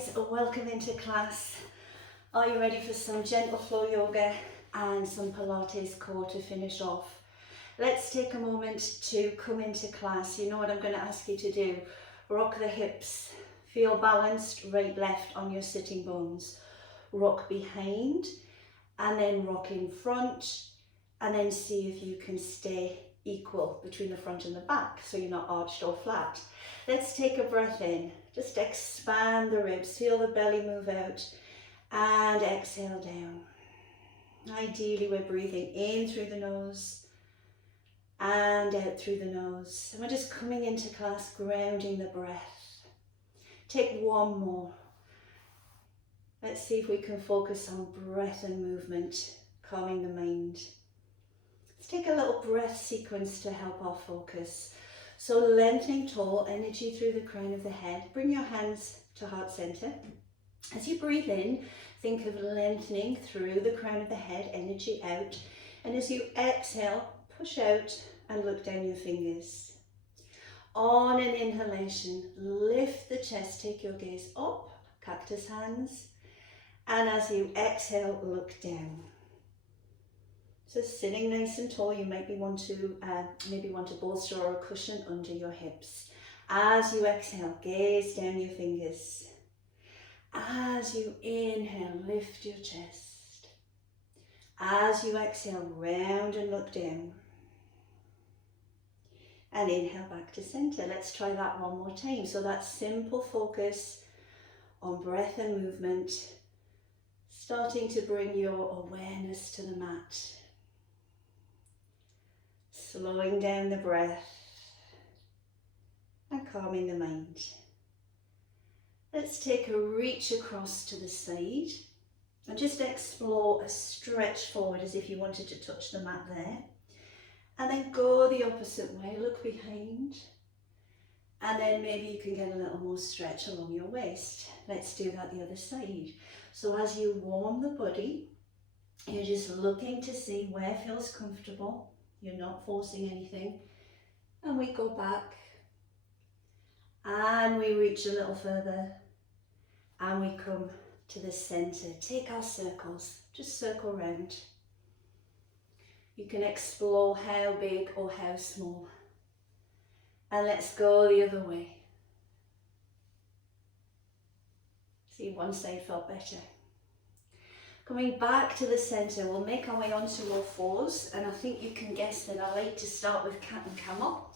guys, welcome into class. Are you ready for some gentle flow yoga and some Pilates core to finish off? Let's take a moment to come into class. You know what I'm going to ask you to do. Rock the hips, feel balanced right left on your sitting bones. Rock behind and then rock in front, and then see if you can stay equal between the front and the back so you're not arched or flat. Let's take a breath in. Just expand the ribs, feel the belly move out, and exhale down. Ideally, we're breathing in through the nose and out through the nose. And we're just coming into class, grounding the breath. Take one more. Let's see if we can focus on breath and movement, calming the mind. Let's take a little breath sequence to help our focus. So lengthening tall, energy through the crown of the head. Bring your hands to heart center. As you breathe in, think of lengthening through the crown of the head, energy out. And as you exhale, push out and look down your fingers. On an inhalation, lift the chest, take your gaze up, cactus hands. And as you exhale, look down. So sitting nice and tall, you might want to bolster or a cushion under your hips. As you exhale, gaze down your fingers. As you inhale, lift your chest. As you exhale, round and look down. And inhale back to center. Let's try that one more time. So that simple focus on breath and movement, starting to bring your awareness to the mat. Slowing down the breath and calming the mind. Let's take a reach across to the side and just explore a stretch forward as if you wanted to touch the mat there. And then go the opposite way, look behind. And then maybe you can get a little more stretch along your waist. Let's do that the other side. So as you warm the body, you're just looking to see where feels comfortable. You're not forcing anything. And we go back. And we reach a little further. And we come to the center. Take our circles. Just circle round. You can explore how big or how small. And let's go the other way. See, one side felt better. Coming back to the center, we'll make our way onto all fours, and I think you can guess that I like to start with cat and camel.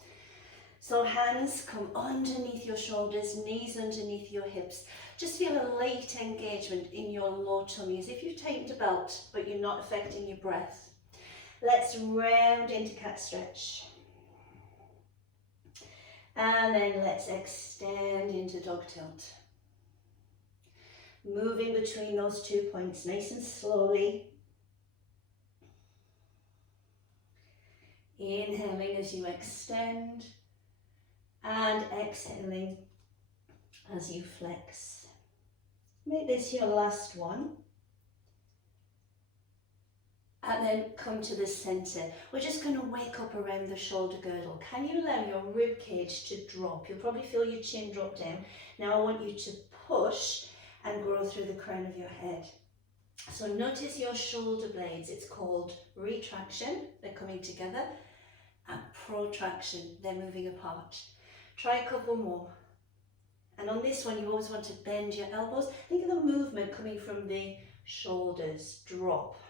So hands come underneath your shoulders, knees underneath your hips. Just feel a light engagement in your low tummy, as if you've tightened a belt, but you're not affecting your breath. Let's round into cat stretch. And then let's extend into dog tilt. Moving between those 2 points, nice and slowly. Inhaling as you extend and exhaling as you flex. Make this your last one. And then come to the center. We're just going to wake up around the shoulder girdle. Can you allow your rib cage to drop? You'll probably feel your chin drop down. Now I want you to push and grow through the crown of your head. So notice your shoulder blades. It's called retraction. They're coming together. And protraction. They're moving apart. Try a couple more. And on this one, you always want to bend your elbows. Think of the movement coming from the shoulders. Drop.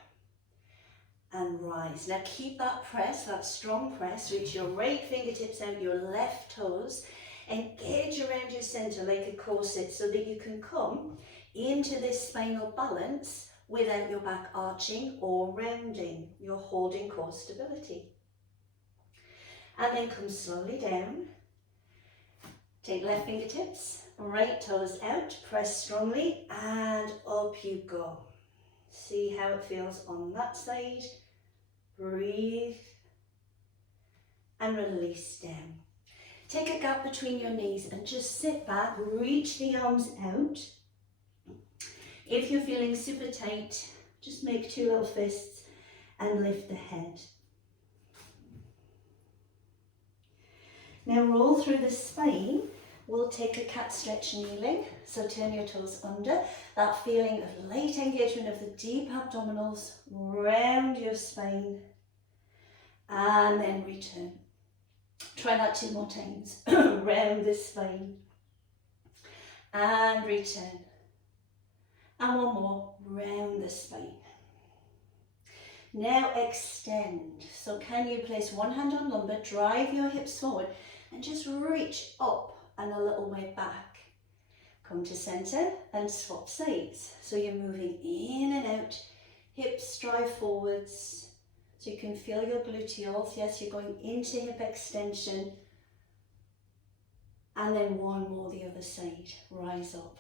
And rise. Now keep that press, that strong press. Reach your right fingertips out, your left toes. Engage around your center like a corset so that you can come into this spinal balance without your back arching or rounding. You're holding core stability. And then come slowly down. Take left fingertips, right toes out, press strongly, and up you go. See how it feels on that side. Breathe and release down. Take a gap between your knees and just sit back, reach the arms out. If you're feeling super tight, just make 2 little fists and lift the head. Now roll through the spine We'll take a cat stretch kneeling, so turn your toes under. That feeling of light engagement of the deep abdominals, round your spine, and then return. Try that 2 more times, round the spine, and return. And 1 more, round the spine. Now extend. So can you place one hand on lumbar, drive your hips forward, and just reach up and a little way back. Come to center and swap sides. So you're moving in and out, hips drive forwards. So you can feel your gluteals. Yes, you're going into hip extension. And then 1 more the other side, rise up.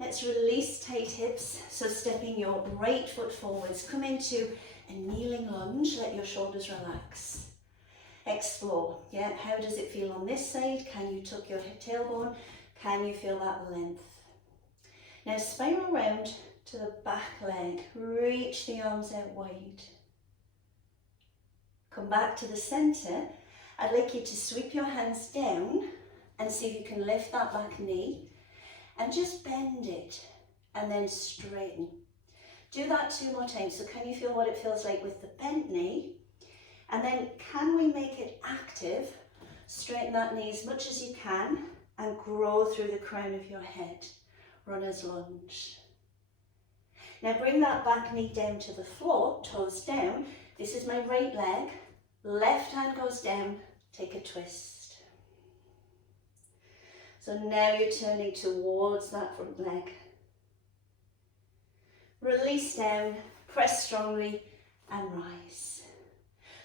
Let's release tight hips, so stepping your right foot forwards. Come into a kneeling lunge, let your shoulders relax. Explore, yeah, how does it feel on this side? Can you tuck your tailbone? Can you feel that length? Now spiral round to the back leg, reach the arms out wide. Come back to the center. I'd like you to sweep your hands down and see if you can lift that back knee. And just bend it and then straighten. Do that 2 more times. So can you feel what it feels like with the bent knee? And then can we make it active? Straighten that knee as much as you can and grow through the crown of your head. Runner's lunge. Now bring that back knee down to the floor, toes down. This is my right leg. Left hand goes down, take a twist. So now you're turning towards that front leg. Release down, press strongly and rise.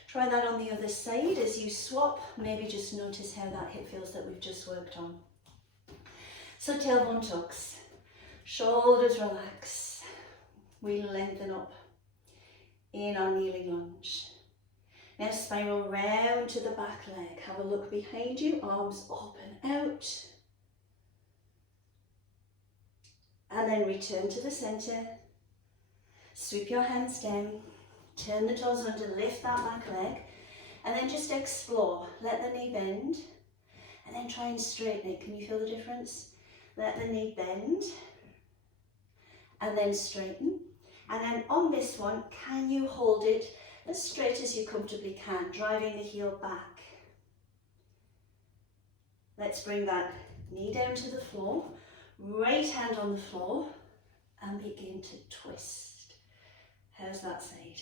Try that on the other side as you swap. Maybe just notice how that hip feels that we've just worked on. So tailbone tucks, shoulders relax. We lengthen up in our kneeling lunge. Now spiral round to the back leg. Have a look behind you, arms up and out. And then return to the center. Sweep your hands down, turn the toes under, lift that back leg, and then just explore. Let the knee bend, and then try and straighten it. Can you feel the difference? Let the knee bend, and then straighten. And then on this one, can you hold it as straight as you comfortably can, driving the heel back. Let's bring that knee down to the floor. Right hand on the floor and begin to twist. How's that side?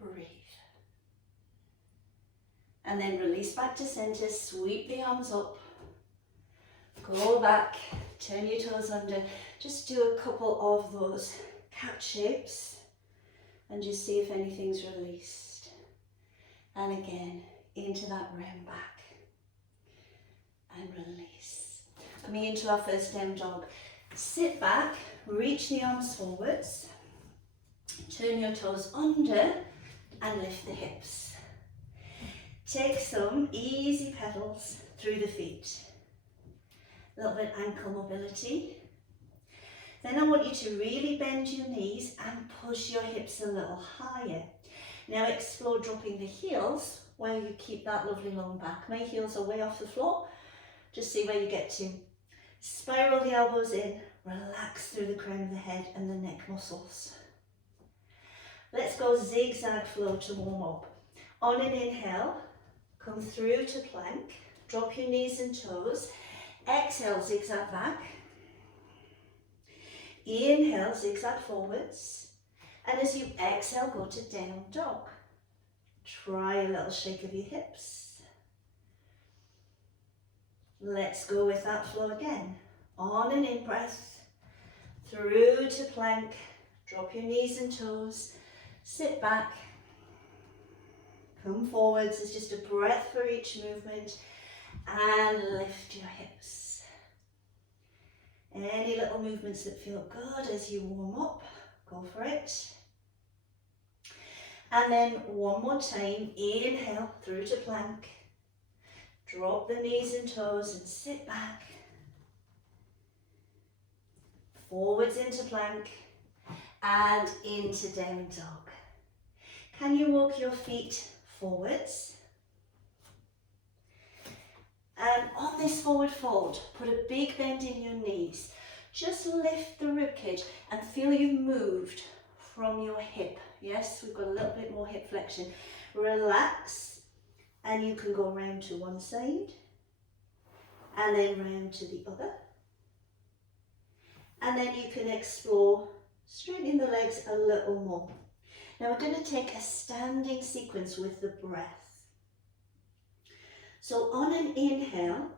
Breathe. And then release back to center, sweep the arms up. Go back, turn your toes under. Just do a couple of those cat shapes and just see if anything's released. And again, into that round back and release. Coming into our first down dog. Sit back, reach the arms forwards, turn your toes under and lift the hips. Take some easy pedals through the feet. A little bit ankle mobility. Then I want you to really bend your knees and push your hips a little higher. Now explore dropping the heels while you keep that lovely long back. My heels are way off the floor. Just see where you get to. Spiral the elbows in, relax through the crown of the head and the neck muscles. Let's go zigzag flow to warm up. On an inhale, come through to plank, drop your knees and toes. Exhale, zigzag back. Inhale, zigzag forwards. And as you exhale, go to down dog. Try a little shake of your hips. Let's go with that flow again. On an in-breath, through to plank, drop your knees and toes, sit back, come forwards, it's just a breath for each movement, and lift your hips. Any little movements that feel good as you warm up, go for it. And then one more time, inhale through to plank. Drop the knees and toes and sit back. Forwards into plank and into down dog. Can you walk your feet forwards? And on this forward fold, put a big bend in your knees. Just lift the ribcage and feel you've moved from your hip. Yes, we've got a little bit more hip flexion. Relax, and you can go round to one side and then round to the other. And then you can explore straightening the legs a little more. Now we're going to take a standing sequence with the breath. So on an inhale,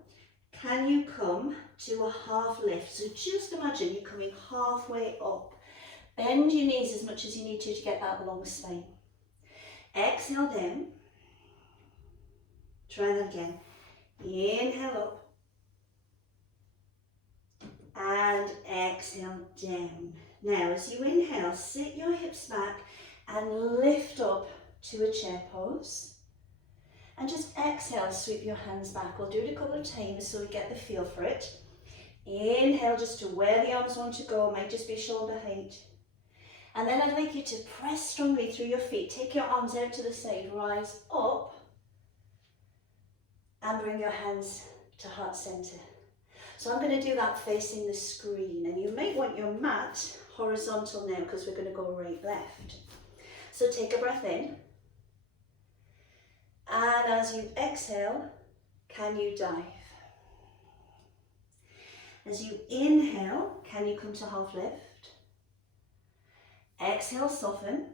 can you come to a half lift? So just imagine you're coming halfway up. Bend your knees as much as you need to get that long spine. Exhale down. Try that again. Inhale up. And exhale down. Now as you inhale, sit your hips back and lift up to a chair pose. And just exhale, sweep your hands back. We'll do it a couple of times so we get the feel for it. Inhale just to where the arms want to go, might just be shoulder height. And then I'd like you to press strongly through your feet. Take your arms out to the side, rise up, and bring your hands to heart center. So I'm going to do that facing the screen, and you might want your mat horizontal now because we're going to go right, left. So take a breath in. And as you exhale, can you dive? As you inhale, can you come to half lift? Exhale, soften.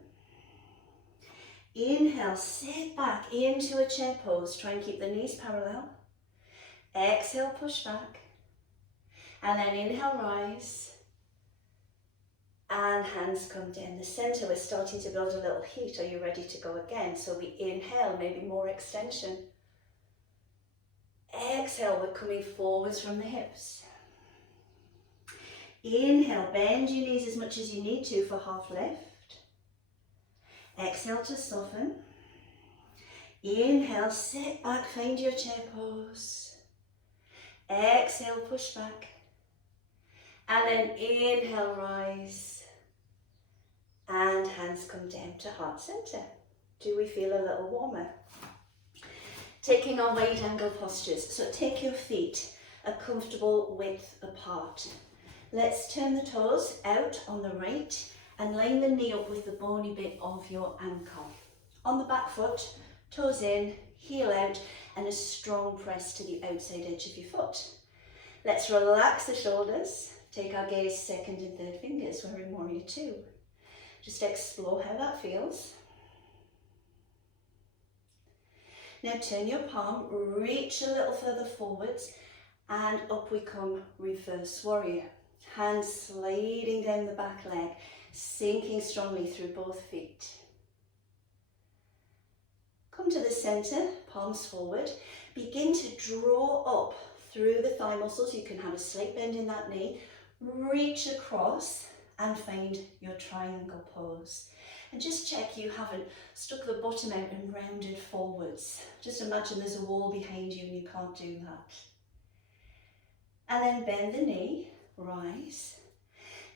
Inhale, sit back into a chair pose. Try and keep the knees parallel. Exhale, push back. And then inhale, rise. And hands come down the center. We're starting to build a little heat. Are you ready to go again? So we inhale, maybe more extension. Exhale, we're coming forwards from the hips. Inhale, bend your knees as much as you need to for half lift. Exhale to soften. Inhale, sit back, find your chair pose. Exhale, push back. And then inhale, rise. And hands come down to heart center. Do we feel a little warmer? Taking our wide angle postures. So take your feet a comfortable width apart. Let's turn the toes out on the right and line the knee up with the bony bit of your ankle. On the back foot, toes in, heel out, and a strong press to the outside edge of your foot. Let's relax the shoulders. Take our gaze second and third fingers. We're in Warrior Two. Just explore how that feels. Now turn your palm, reach a little further forwards, and up we come, reverse warrior. Hands sliding down the back leg, sinking strongly through both feet. Come to the center, palms forward. Begin to draw up through the thigh muscles. You can have a slight bend in that knee. Reach across and find your triangle pose. And just check you haven't stuck the bottom out and rounded forwards. Just imagine there's a wall behind you and you can't do that. And then bend the knee, rise.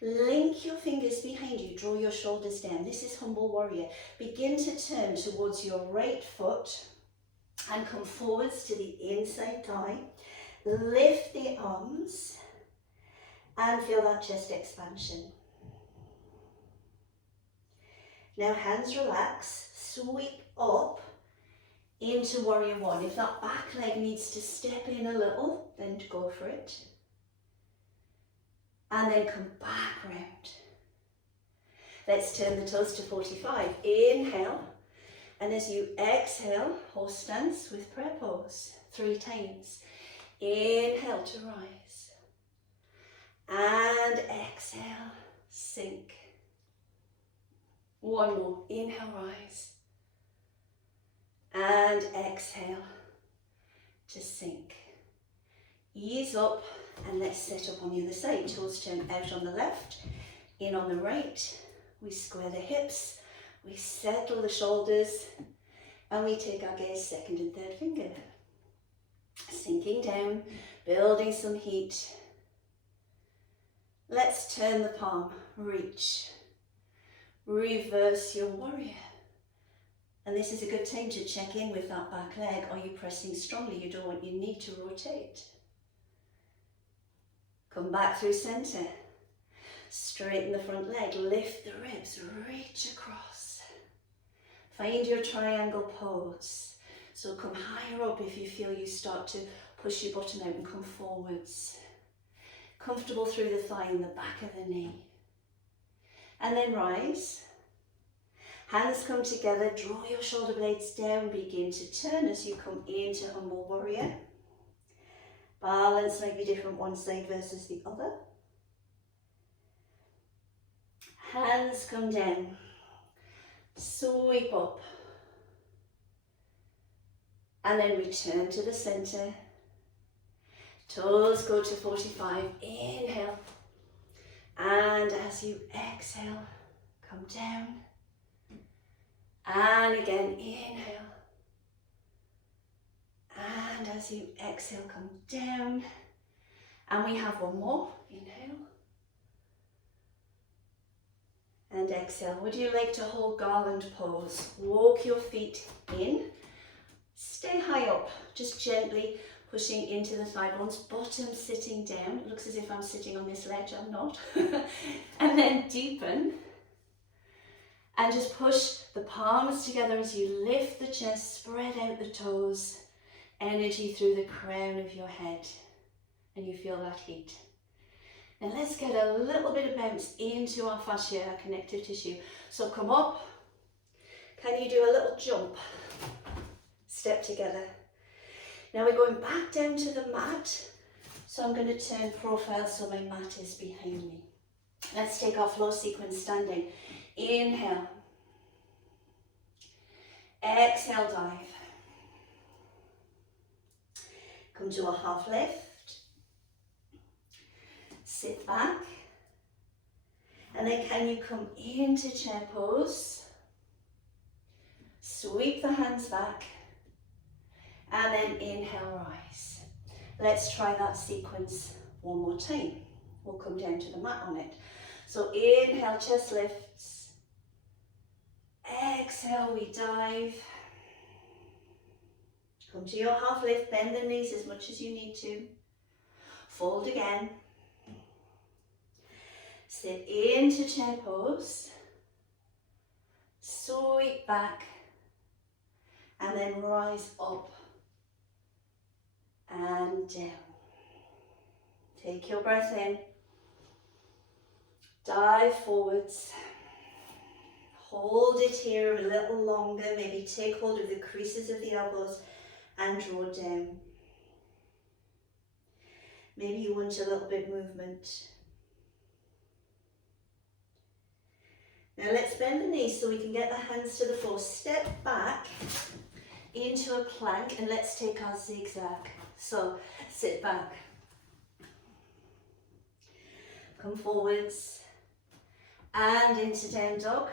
Link your fingers behind you, draw your shoulders down. This is humble warrior. Begin to turn towards your right foot and come forwards to the inside thigh. Lift the arms and feel that chest expansion. Now hands relax, sweep up into Warrior One. If that back leg needs to step in a little, then go for it. And then come back round. Let's turn the toes to 45. Inhale, and as you exhale, horse stance with prayer pose 3 times. Inhale to rise. And exhale, sink. One more, inhale, rise. And exhale to sink. Ease up and let's set up on the other side. Toes turn out on the left, in on the right. We square the hips, we settle the shoulders, and we take our gaze second and third finger. Sinking down, building some heat. Let's turn the palm, reach. Reverse your warrior. And this is a good time to check in with that back leg. Are you pressing strongly? You don't want your knee to rotate. Come back through centre. Straighten the front leg, lift the ribs, reach across. Find your triangle pose. So come higher up if you feel you start to push your bottom out and come forwards. Comfortable through the thigh and the back of the knee. And then rise. Hands come together, draw your shoulder blades down, begin to turn as you come into Humble Warrior. Balance might be different one side versus the other. Hands come down, sweep up, and then return to the centre. Toes go to 45, inhale, and as you exhale, come down, and again, inhale, and as you exhale, come down, and we have one more, inhale, and exhale. Would you like to hold garland pose? Walk your feet in, stay high up, just gently pushing into the thigh bones, bottom sitting down. It looks as if I'm sitting on this ledge, I'm not. And then deepen. And just push the palms together as you lift the chest, spread out the toes, energy through the crown of your head. And you feel that heat. Now let's get a little bit of bounce into our fascia, our connective tissue. So come up. Can you do a little jump? Step together. Now we're going back down to the mat. So I'm going to turn profile so my mat is behind me. Let's take our flow sequence standing. Inhale. Exhale, dive. Come to a half lift. Sit back. And then can you come into chair pose? Sweep the hands back. And then inhale, rise. Let's try that sequence one more time. We'll come down to the mat on it. So inhale, chest lifts. Exhale, we dive. Come to your half lift, bend the knees as much as you need to. Fold again. Sit into chair pose. Sweep back. And then rise up. And down. Take your breath in. Dive forwards. Hold it here a little longer. Maybe take hold of the creases of the elbows and draw down. Maybe you want a little bit movement. Now let's bend the knees so we can get the hands to the floor. Step back into a plank and let's take our zigzag. So sit back, come forwards and into down dog.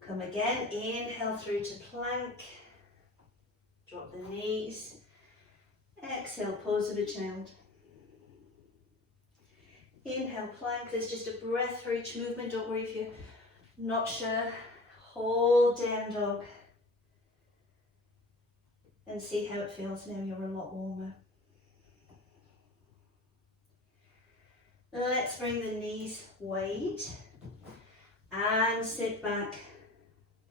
Come again, inhale through to plank, drop the knees, exhale, pose of a child. Inhale, plank, there's just a breath for each movement, don't worry if you're not sure. Hold down dog. And see how it feels now, you're a lot warmer. Let's bring the knees wide and sit back,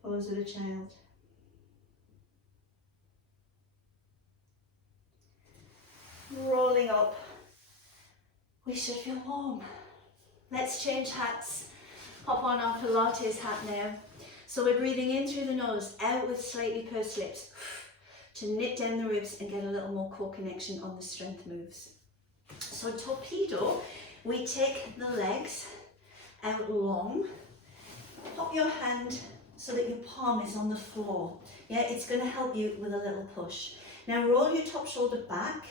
pose of a child. Rolling up, we should feel warm. Let's change hats, hop on our Pilates hat now. So we're breathing in through the nose, out with slightly pursed lips, to knit down the ribs and get a little more core connection on the strength moves. So torpedo, we take the legs out long, pop your hand so that your palm is on the floor. Yeah, it's going to help you with a little push. Now roll your top shoulder back.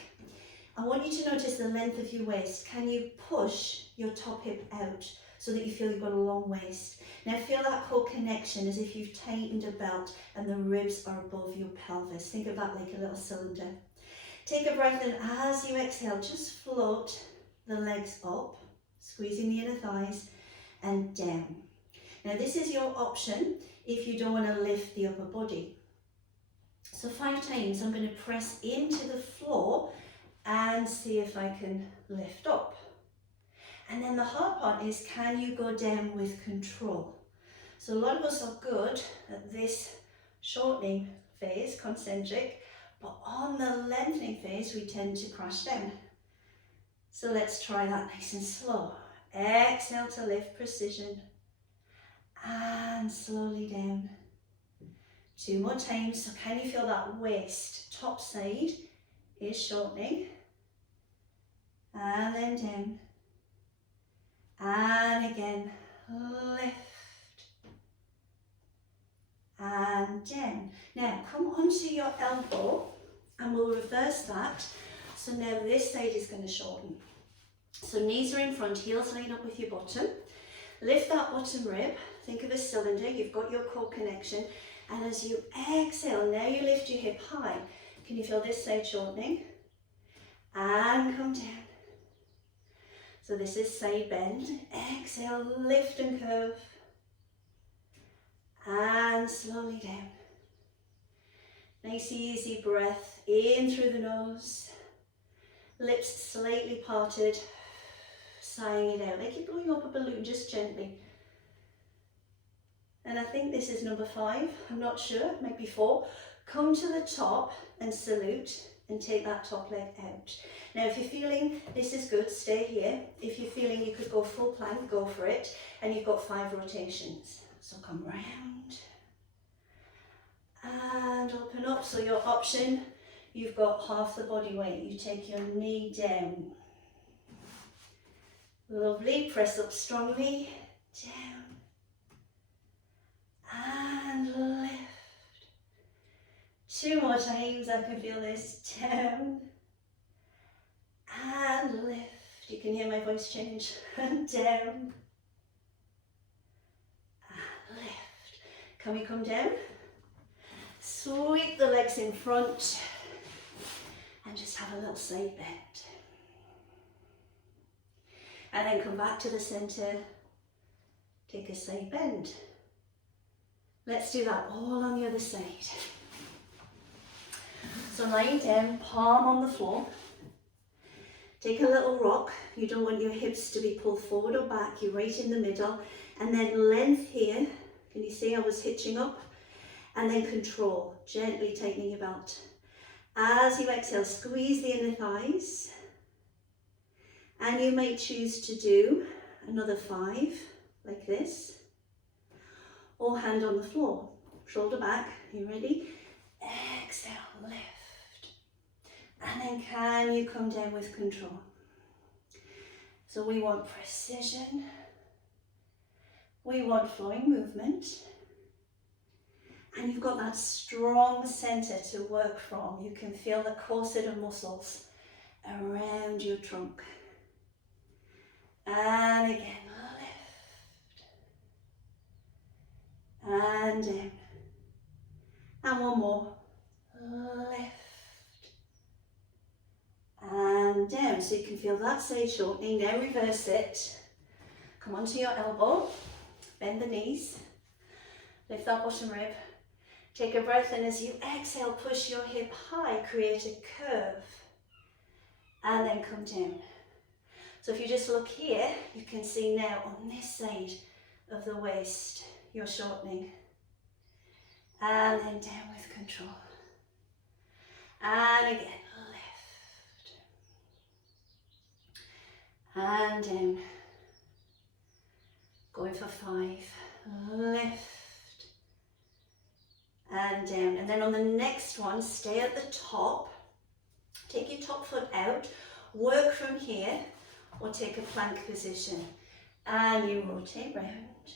I want you to notice the length of your waist. Can you push your top hip out so that you feel you've got a long waist? Now feel that core connection as if you've tightened a belt and the ribs are above your pelvis. Think of that like a little cylinder. Take a breath in as you exhale, just float the legs up, squeezing the inner thighs and down. Now this is your option if you don't want to lift the upper body. So 5 times I'm going to press into the floor and see if I can lift up. And then the hard part is, can you go down with control? So a lot of us are good at this shortening phase, concentric, but on the lengthening phase we tend to crash down. So let's try that nice and slow. Exhale to lift, precision, and slowly down. 2 more times. So can you feel that waist, top side is shortening, and then down, and again, lift, and down. Now come onto your elbow and we'll reverse that. So now this side is going to shorten. So knees are in front, heels line up with your bottom. Lift that bottom rib, think of a cylinder, you've got your core connection, and as you exhale, now you lift your hip high. Can you feel this side shortening? And come down. So this is side bend. Exhale, lift and curve. And slowly down. Nice easy breath in through the nose. Lips slightly parted. Sighing it out like you're blowing up a balloon, just gently. And I think this is number 5, I'm not sure, it might be 4. Come to the top and salute and take that top leg out. Now if you're feeling this is good, stay here. If you're feeling you could go full plank, go for it. And you've got 5 rotations. So come round and open up. So your option, you've got half the body weight. You take your knee down. Lovely, press up strongly, down, and lift. 2 more times, I can feel this, down, and lift. You can hear my voice change, and down, and lift. Can we come down? Sweep the legs in front, and just have a little side bend. And then come back to the centre, take a side bend. Let's do that all on the other side. So lying down, palm on the floor. Take a little rock. You don't want your hips to be pulled forward or back, you're right in the middle. And then length here, can you see I was hitching up? And then control, gently tightening your belt. As you exhale, squeeze the inner thighs. And you might choose to do another 5, like this, or hand on the floor, shoulder back. You ready? Exhale, lift. And then can you come down with control? So we want precision, we want flowing movement, and you've got that strong center to work from. You can feel the corset of muscles around your trunk. And again, lift, and down, and one more, lift, and down. So you can feel that side shortening. Now reverse it, come onto your elbow, bend the knees, lift that bottom rib, take a breath, and as you exhale, push your hip high, create a curve, and then come down. So if you just look here, you can see now on this side of the waist, you're shortening. And then down with control. And again, lift. And down. Going for 5. Lift. And down. And then on the next one, stay at the top. Take your top foot out. Work from here. Or take a plank position, and you rotate round,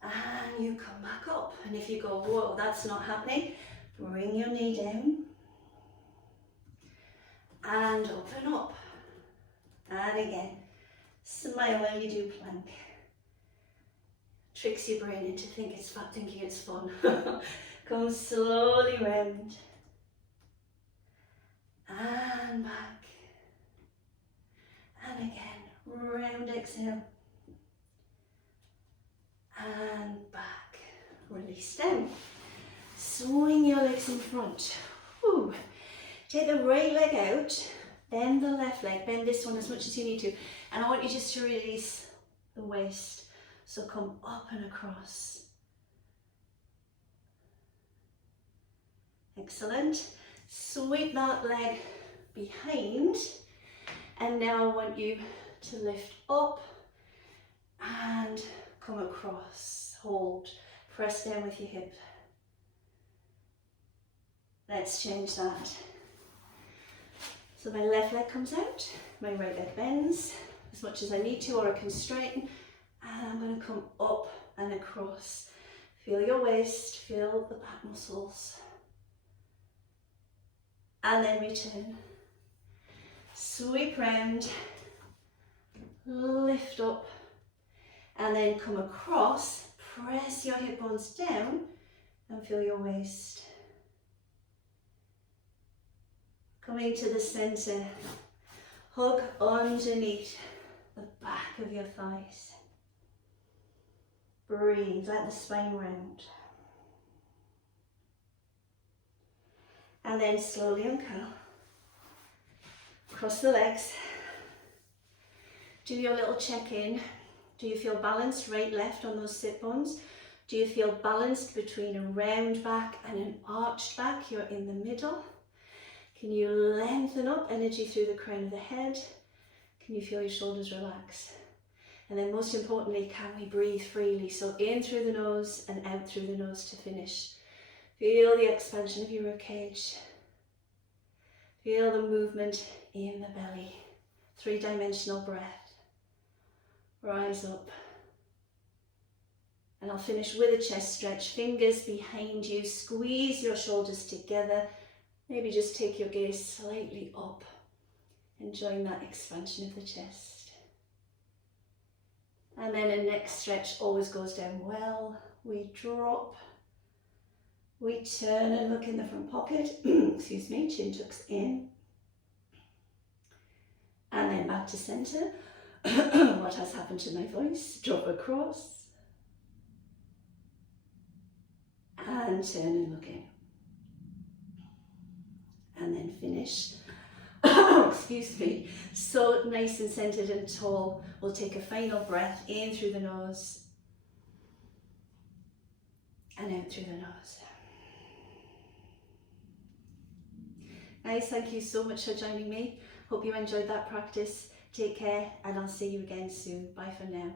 and you come back up. And if you go, whoa, that's not happening, bring your knee down, and open up. And again, smile while you do plank. Tricks your brain into thinking it's fun. Come slowly round, and back. And again, round exhale. and back. Release down. Swing your legs in front. Woo. Take the right leg out, bend the left leg, bend this one as much as you need to. And I want you just to release the waist. So come up and across. Excellent. Sweep that leg behind. And now I want you to lift up and come across. Hold. Press down with your hip. Let's change that. So my left leg comes out, my right leg bends as much as I need to, or I can straighten, and I'm going to come up and across. Feel your waist, feel the back muscles. And then return. Sweep round, lift up, and then come across, press your hip bones down, and feel your waist. Coming to the center, hug underneath the back of your thighs. Breathe, let the spine round. And then slowly uncurl. Cross the legs. Do your little check-in. Do you feel balanced right, left on those sit bones? Do you feel balanced between a round back and an arched back? You're in the middle. Can you lengthen up energy through the crown of the head? Can you feel your shoulders relax? And then most importantly, can we breathe freely? So in through the nose and out through the nose to finish. Feel the expansion of your ribcage. Feel the movement in the belly. 3-dimensional breath. Rise up. And I'll finish with a chest stretch. Fingers behind you. Squeeze your shoulders together. Maybe just take your gaze slightly up, enjoying that expansion of the chest. And then a neck stretch always goes down well. We drop, we turn and look in the front pocket, excuse me, chin tucks in. And then back to center. What has happened to my voice? Drop across. And turn and look in. And then finish. Excuse me. So nice and centered and tall. We'll take a final breath in through the nose and out through the nose. Nice, thank you so much for joining me. Hope you enjoyed that practice. Take care and I'll see you again soon. Bye for now.